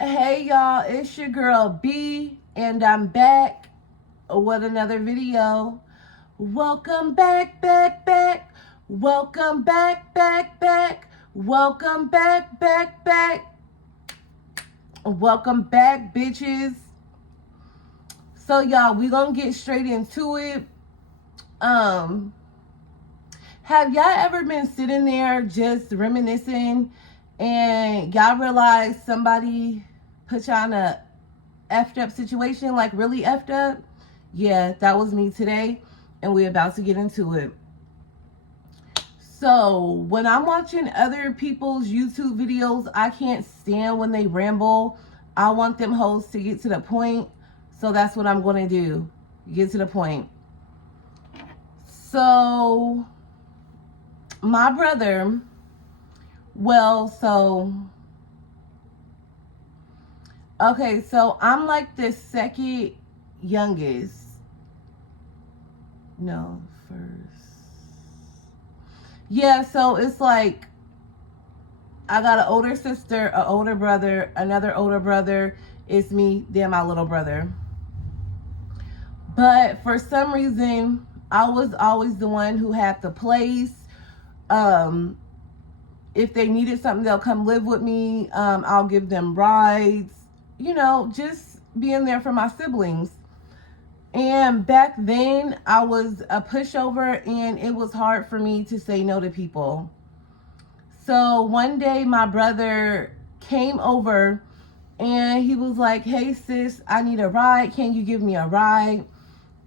Hey y'all, it's your girl B, and I'm back with another video. Welcome back, back, back. Welcome back, back, back. Welcome back, back, back. Welcome back, bitches. So y'all, we gonna get straight into it. Have y'all ever been sitting there just reminiscing and y'all realize somebody put y'all in a effed up situation, like really effed up? Yeah, that was me today, and we're about to get into it. So when I'm watching other people's YouTube videos, I can't stand when they ramble. I want them hoes to get to the point. So that's what I'm going to do. Get to the point. So my brother, okay, so I'm like the second youngest. No, first. Yeah, so it's like I got an older sister, an older brother, another older brother. It's me, then my little brother. But for some reason, I was always the one who had the place. If they needed something, they'll come live with me. I'll give them rides. You know, just being there for my siblings. And back then, I was a pushover, and it was hard for me to say no to people. So one day, my brother came over, and he was like, "Hey, sis, I need a ride. Can you give me a ride?"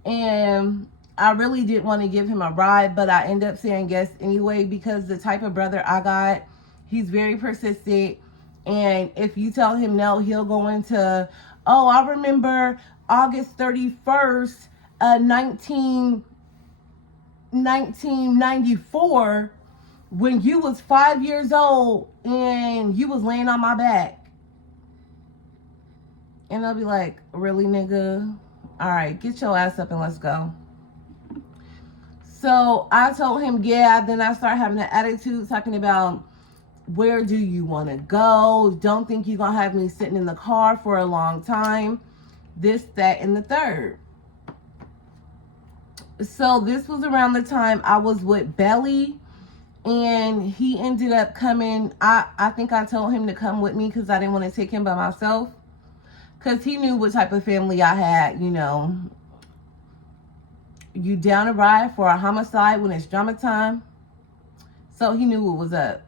And I really didn't want to give him a ride, but I ended up saying yes anyway, because the type of brother I got, he's very persistent. And if you tell him no, he'll go into, "Oh, I remember August 31st, 1994, when you was 5 years old and you was laying on my back." And I'll be like, "Really, nigga? All right, get your ass up and let's go." So I told him, yeah. Then I started having an attitude talking about, where do you want to go? Don't think you're going to have me sitting in the car for a long time. This, that, and the third. So this was around the time I was with Belly, and he ended up coming. I think I told him to come with me because I didn't want to take him by myself, because he knew what type of family I had. You know, you down to ride for a homicide when it's drama time. So he knew what was up.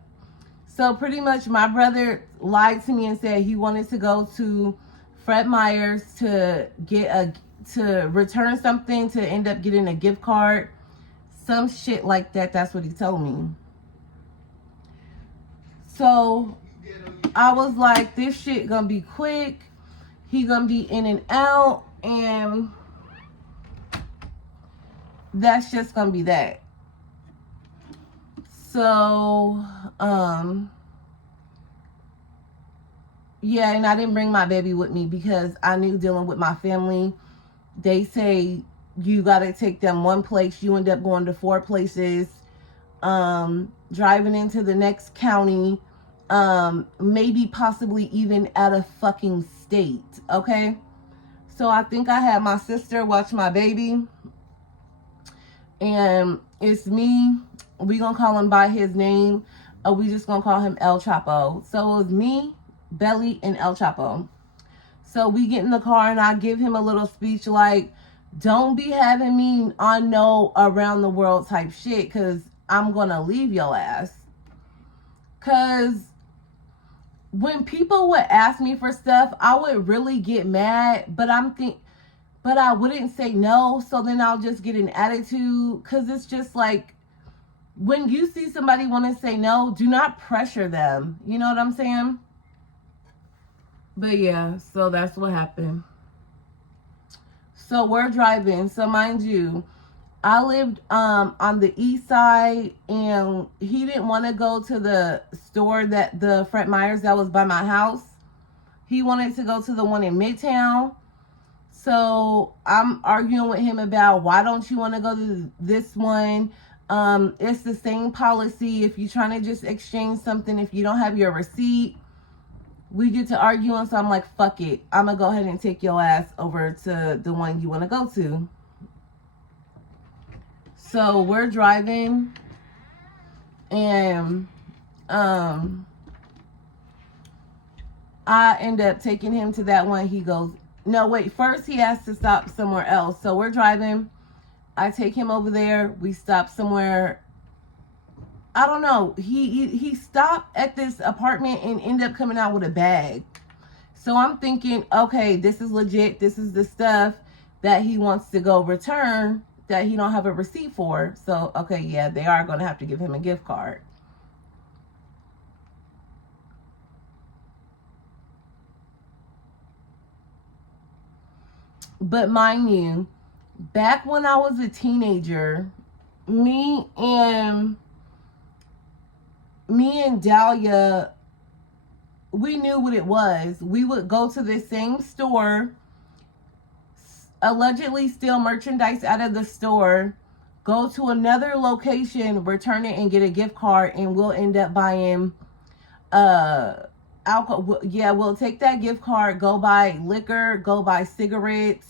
So pretty much my brother lied to me and said he wanted to go to Fred Meyer's to return something, to end up getting a gift card. Some shit like that. That's what he told me. So I was like, this shit gonna be quick. He gonna be in and out, and that's just gonna be that. So, yeah, and I didn't bring my baby with me because I knew dealing with my family, they say you gotta take them one place, you end up going to 4 places, driving into the next county, maybe possibly even out of fucking state, okay? So I think I had my sister watch my baby, and it's me. We gonna call him by his name, or we just gonna call him El Chapo. So it was me, Belly, and El Chapo. So we get in the car, and I give him a little speech like, don't be having me on no around the world type shit, because I'm gonna leave your ass. Because when people would ask me for stuff, I would really get mad, but I wouldn't say no. So then I'll just get an attitude, because it's just like, when you see somebody want to say no, do not pressure them. You know what I'm saying? But yeah, so that's what happened. So we're driving. So mind you, I lived on the east side, and he didn't want to go to the store, that the Fred Meyer's that was by my house. He wanted to go to the one in Midtown. So I'm arguing with him about, why don't you want to go to this one? It's the same policy. If you're trying to just exchange something, if you don't have your receipt, We get to arguing, so I'm like, fuck it. I'm going to go ahead and take your ass over to the one you want to go to. So we're driving, and I end up taking him to that one. He goes, no, wait, first he has to stop somewhere else. So we're driving. I take him over there. We stop somewhere. I don't know. He stopped at this apartment and ended up coming out with a bag. So I'm thinking, okay, this is legit. This is the stuff that he wants to go return that he don't have a receipt for. So, okay, yeah, they are going to have to give him a gift card. But mind you, back when I was a teenager, me and Dahlia, we knew what it was. We would go to the same store, allegedly steal merchandise out of the store, go to another location, return it, and get a gift card, and we'll end up buying alcohol. Yeah, we'll take that gift card, go buy liquor, go buy cigarettes.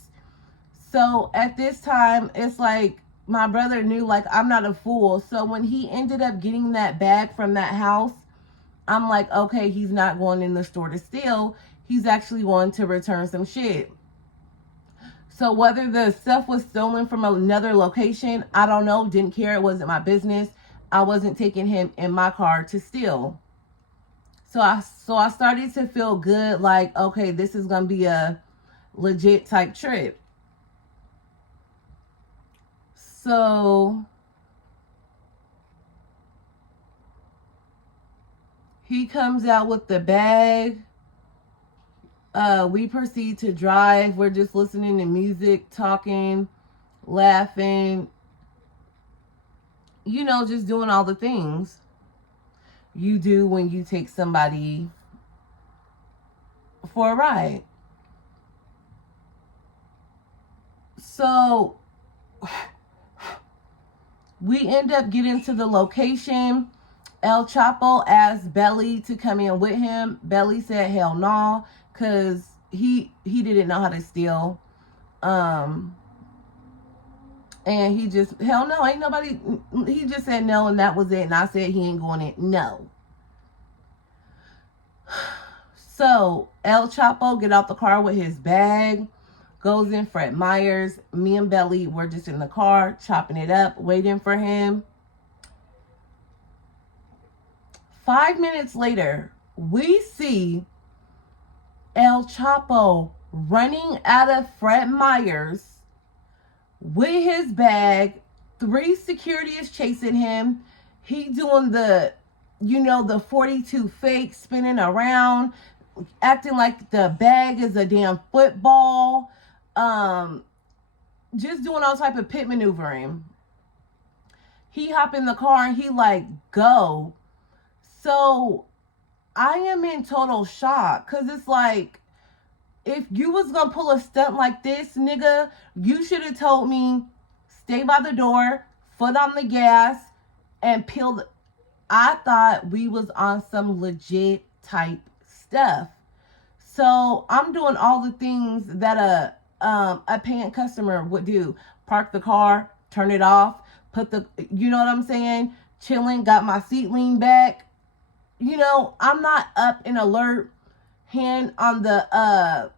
So at this time, it's like my brother knew, like, I'm not a fool. So when he ended up getting that bag from that house, I'm like, okay, he's not going in the store to steal. He's actually going to return some shit. So whether the stuff was stolen from another location, I don't know. Didn't care. It wasn't my business. I wasn't taking him in my car to steal. So I started to feel good, like, okay, this is going to be a legit type trip. So he comes out with the bag. We proceed to drive. We're just listening to music, talking, laughing, you know, just doing all the things you do when you take somebody for a ride. So we end up getting to the location. El Chapo asked Belly to come in with him. Belly said hell no, because he didn't know how to steal. And he just, hell no, ain't nobody, he just said no, and that was it. And I said he ain't going in. No. So El Chapo get out the car with his bag, goes in Fred Meyer's. Me and Belly were just in the car, chopping it up, waiting for him. 5 minutes later, we see El Chapo running out of Fred Meyer's with his bag. 3 security is chasing him. He doing the, you know, the 42 fake, spinning around, acting like the bag is a damn football. Just doing all type of pit maneuvering. He hop in the car and he like, go. So I am in total shock, because it's like, if you was gonna pull a stunt like this, nigga, you should have told me, stay by the door, foot on the gas, and peel the... I thought we was on some legit type stuff. So I'm doing all the things that a paying customer would do. Park the car, turn it off, put the, you know what I'm saying? Chilling, got my seat leaned back. You know, I'm not up and alert, hand on the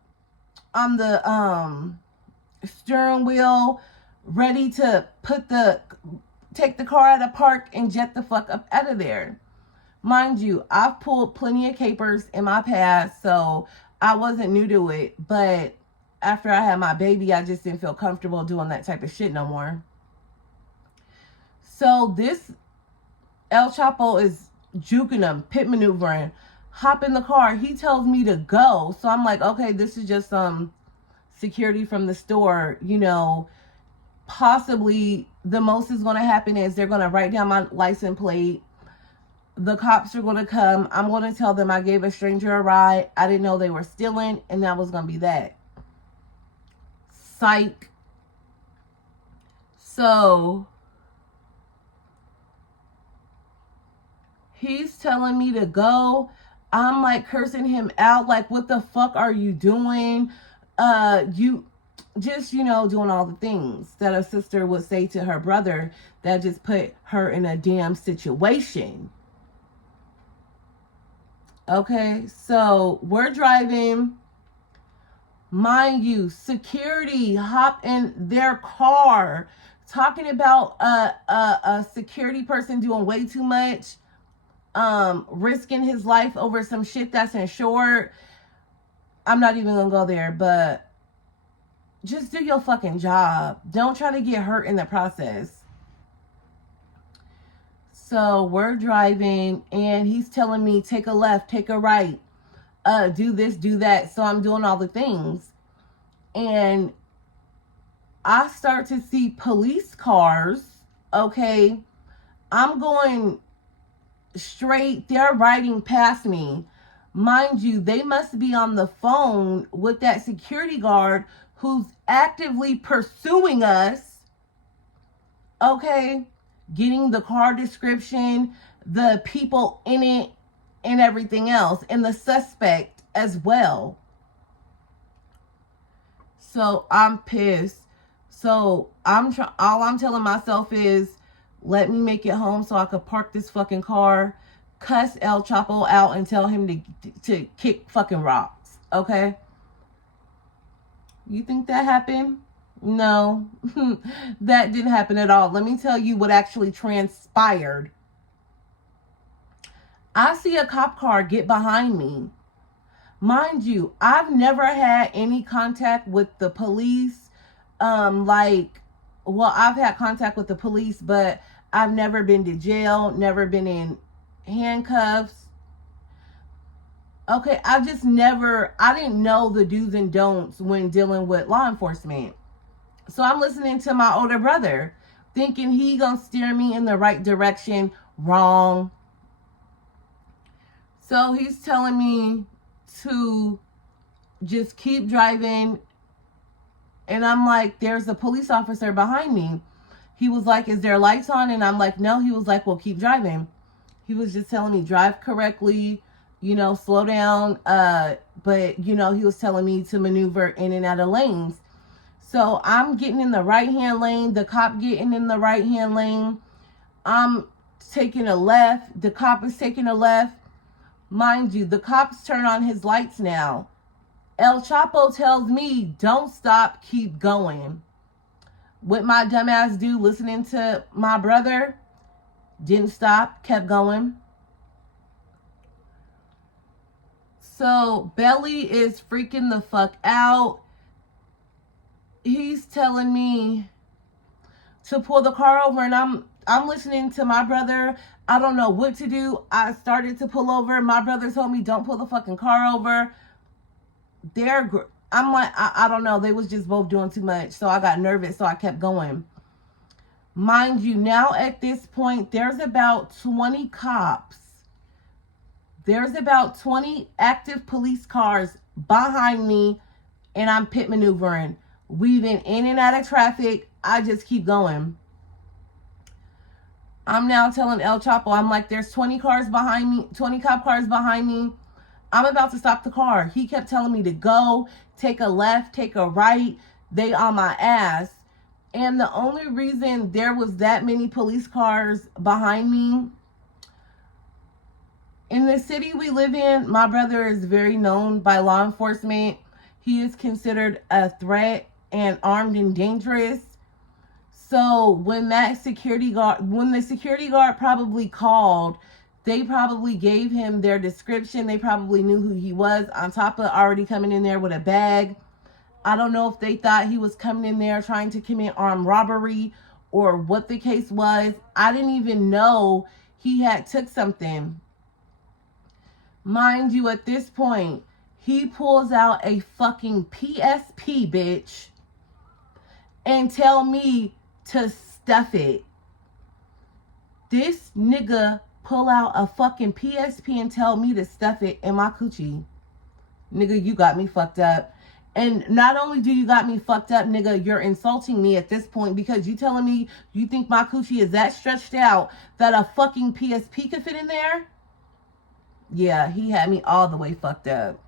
steering wheel, ready to take the car out of park and jet the fuck up out of there. Mind you, I've pulled plenty of capers in my past, so I wasn't new to it. But after I had my baby, I just didn't feel comfortable doing that type of shit no more. So this El Chapo is juking him, pit maneuvering, hop in the car. He tells me to go. So I'm like, okay, this is just some security from the store, you know. Possibly the most is going to happen is they're going to write down my license plate. The cops are going to come. I'm going to tell them I gave a stranger a ride. I didn't know they were stealing, and that was going to be that. Psych. So he's telling me to go. I'm like cursing him out, like, what the fuck are you doing? You just, doing all the things that a sister would say to her brother that just put her in a damn situation. Okay, so we're driving. Mind you, security hop in their car talking about a security person doing way too much, risking his life over some shit that's insured. I'm not even gonna go there, but just do your fucking job. Don't try to get hurt in the process. So we're driving and he's telling me, take a left, take a right, do this, do that. So I'm doing all the things. And I start to see police cars. Okay. I'm going straight. They're riding past me. Mind you, they must be on the phone with that security guard who's actively pursuing us. Okay. Getting the car description, the people in it, and everything else, and the suspect as well. So I'm pissed. So all I'm telling myself is, let me make it home so I could park this fucking car, cuss El Chapo out, and tell him to kick fucking rocks. Okay? You think that happened? No, that didn't happen at all. Let me tell you what actually transpired. I see a cop car get behind me. Mind you, I've never had any contact with the police. I've had contact with the police, but I've never been to jail, never been in handcuffs. Okay, I didn't know the do's and don'ts when dealing with law enforcement. So I'm listening to my older brother, thinking he gonna steer me in the right direction. Wrong. So he's telling me to just keep driving. And I'm like, there's a police officer behind me. He was like, is there lights on? And I'm like, no. He was like, well, keep driving. He was just telling me, drive correctly, slow down. But he was telling me to maneuver in and out of lanes. So I'm getting in the right-hand lane. The cop getting in the right-hand lane. I'm taking a left. The cop is taking a left. Mind you, the cops turn on his lights now. El Chapo tells me, don't stop, keep going. What my dumbass do, listening to my brother, didn't stop, kept going. So Belly is freaking the fuck out. He's telling me to pull the car over, and I'm listening to my brother. I don't know what to do. I started to pull over. My brother told me, don't pull the fucking car over. I'm like, I don't know. They was just both doing too much. So I got nervous. So I kept going. Mind you, now at this point, there's about 20 cops. There's about 20 active police cars behind me. And I'm pit maneuvering, weaving in and out of traffic. I just keep going. I'm now telling El Chapo, I'm like, there's 20 cars behind me, 20 cop cars behind me. I'm about to stop the car. He kept telling me to go, take a left, take a right. They on my ass. And the only reason there was that many police cars behind me, in the city we live in, my brother is very known by law enforcement. He is considered a threat and armed and dangerous. So when the security guard probably called, they probably gave him their description. They probably knew who he was, on top of already coming in there with a bag. I don't know if they thought he was coming in there trying to commit armed robbery or what the case was. I didn't even know he had took something. Mind you, at this point, he pulls out a fucking PSP, bitch, and tell me to stuff it. This nigga pull out a fucking PSP and tell me to stuff it in my coochie. Nigga, you got me fucked up. And not only do you got me fucked up, nigga, you're insulting me at this point because you telling me you think my coochie is that stretched out that a fucking PSP could fit in there? Yeah, he had me all the way fucked up.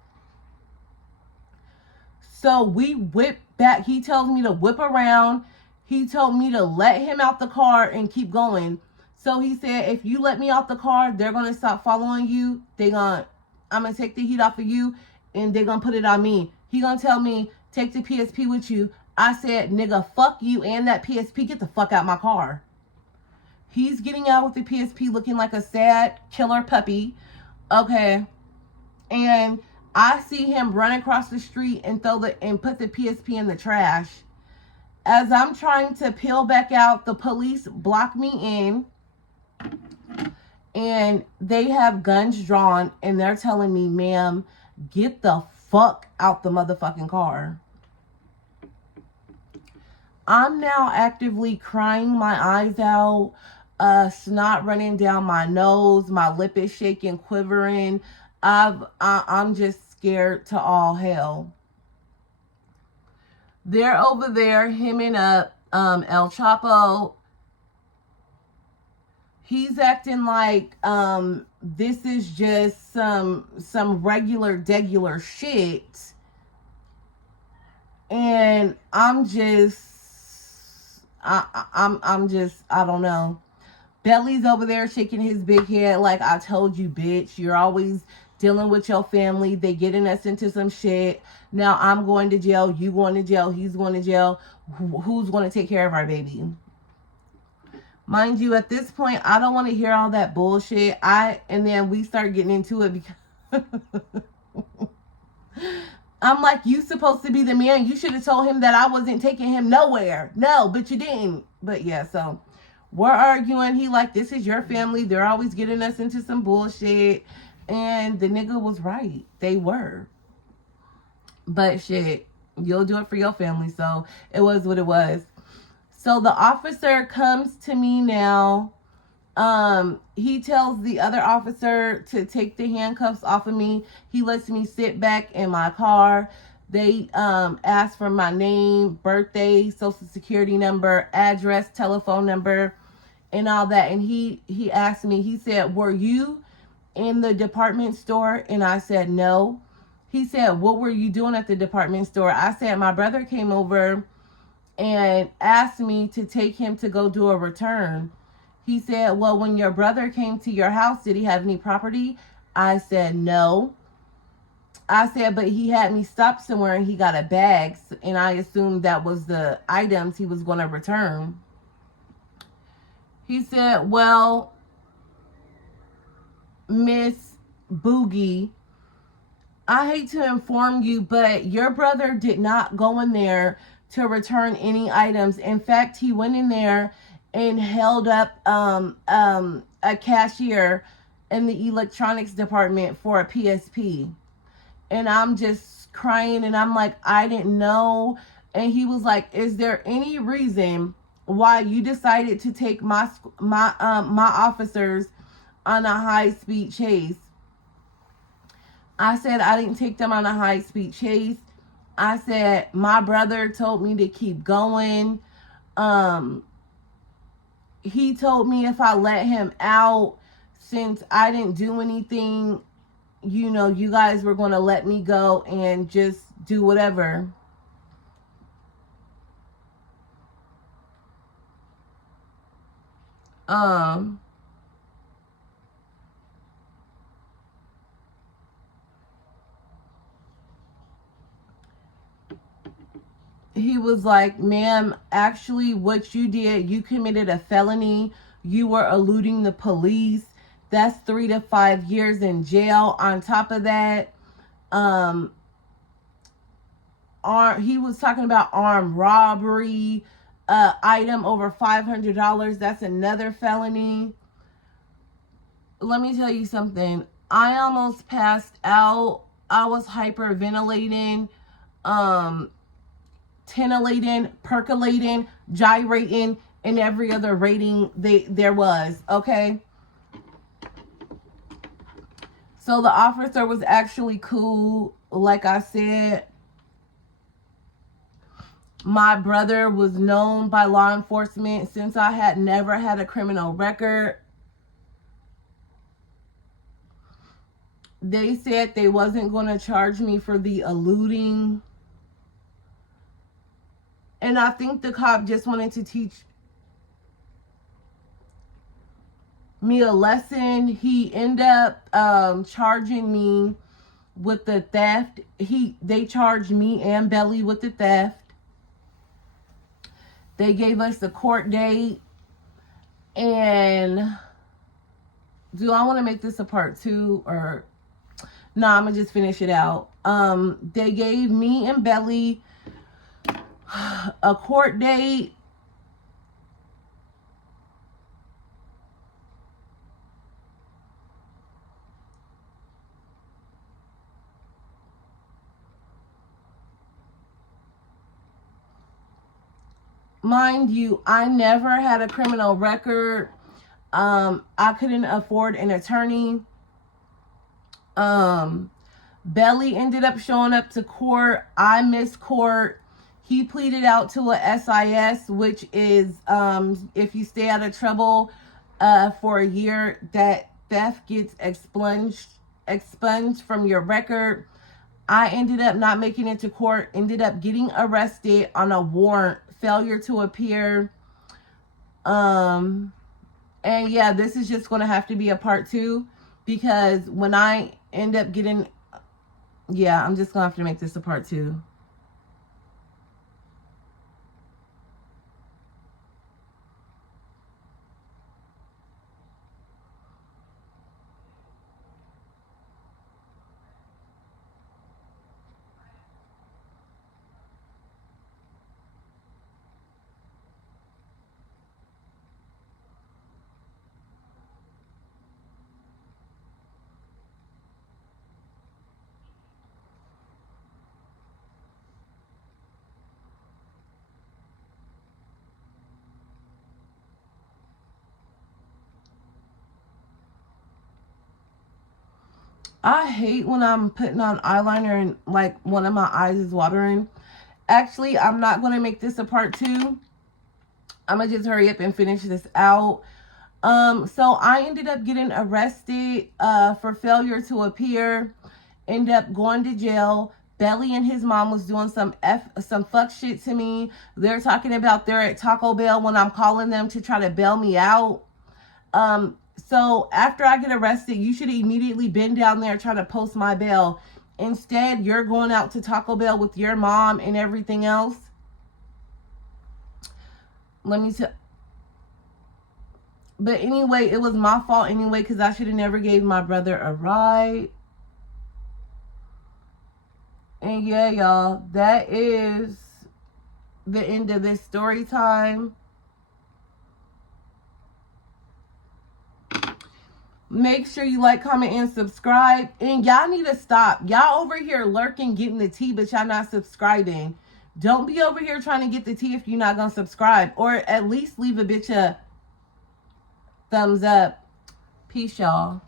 So we whip back. He tells me to whip around. He told me to let him out the car and keep going. So he said, if you let me out the car, they're going to stop following you. I'm going to take the heat off of you and they're going to put it on me. He going to tell me, take the PSP with you. I said, nigga, fuck you and that PSP. Get the fuck out my car. He's getting out with the PSP looking like a sad killer puppy. Okay. And I see him run across the street and put the PSP in the trash. As I'm trying to peel back out, the police block me in. And they have guns drawn and they're telling me, ma'am, get the fuck out the motherfucking car. I'm now actively crying my eyes out, snot running down my nose, my lip is shaking, quivering. I'm just scared to all hell. They're over there hemming up El Chapo. He's acting like this is just some regular shit. And I'm just I don't know. Belly's over there shaking his big head like, I told you, bitch. You're always dealing with your family. They getting us into some shit. Now I'm going to jail. You going to jail. He's going to jail. Who's going to take care of our baby? Mind you, at this point, I don't want to hear all that bullshit. And then we start getting into it because I'm like, you supposed to be the man. You should have told him that I wasn't taking him nowhere. No, but you didn't. But yeah, so we're arguing. He like, this is your family. They're always getting us into some bullshit. And the nigga was right. They were. But shit, you'll do it for your family. So it was what it was. So the officer comes to me now. He tells the other officer to take the handcuffs off of me. He lets me sit back in my car. They ask for my name, birthday, social security number, address, telephone number, and all that. And he asked me, he said, were you in the department store? And I said, no. He said, what were you doing at the department store? I said, my brother came over and asked me to take him to go do a return. He said, well, when your brother came to your house, did he have any property? I said, no. I said, but he had me stop somewhere and he got a bag. And I assumed that was the items he was going to return. He said, well, Miss Boogie, I hate to inform you, but your brother did not go in there to return any items. In fact, he went in there and held up a cashier in the electronics department for a PSP. And I'm just crying and I'm like, I didn't know. And he was like, is there any reason why you decided to take my officers on a high-speed chase? I said, I didn't take them on a high-speed chase. I said, my brother told me to keep going. He told me if I let him out, since I didn't do anything, you know, you guys were going to let me go and just do whatever. He was like, ma'am, actually what you did, you committed a felony. You were eluding the police. That's 3 to 5 years in jail. On top of that, he was talking about armed robbery, item over $500. That's another felony. Let me tell you something. I almost passed out. I was hyperventilating, titillating, percolating, gyrating, and every other rating there was, okay? So the officer was actually cool. Like I said, my brother was known by law enforcement since I had never had a criminal record. they said they wasn't going to charge me for the eluding. And I think the cop just wanted to teach me a lesson. He ended up charging me with the theft. They charged me and Belly with the theft. They gave us the court date. And do I want to make this a part 2 or no? I'm gonna just finish it out. They gave me and Belly a court date. Mind you, I never had a criminal record. I couldn't afford an attorney. Belly ended up showing up to court. I missed court. He pleaded out to a SIS, which is if you stay out of trouble for a year, that theft gets expunged from your record. I ended up not making it to court, ended up getting arrested on a warrant, failure to appear. And yeah, this is just going to have to be a part 2 because when I end up getting, yeah, I'm just going to have to make this a part 2. I hate when I'm putting on eyeliner and like one of my eyes is watering. Actually, I'm not going to make this a part 2. I'm going to just hurry up and finish this out. So I ended up getting arrested for failure to appear. Ended up going to jail. Belly and his mom was doing some fuck shit to me. They're talking about they're at Taco Bell when I'm calling them to try to bail me out. So after I get arrested, you should immediately been down there trying to post my bail. Instead, you're going out to Taco Bell with your mom and everything else. Let me tell. But anyway, it was my fault anyway because I should have never gave my brother a ride. And yeah, y'all, that is the end of this story time. Make sure you like, comment, and subscribe. And y'all need to stop. Y'all over here lurking, getting the tea, but y'all not subscribing. Don't be over here trying to get the tea if you're not going to subscribe. Or at least leave a bitch a thumbs up. Peace, y'all.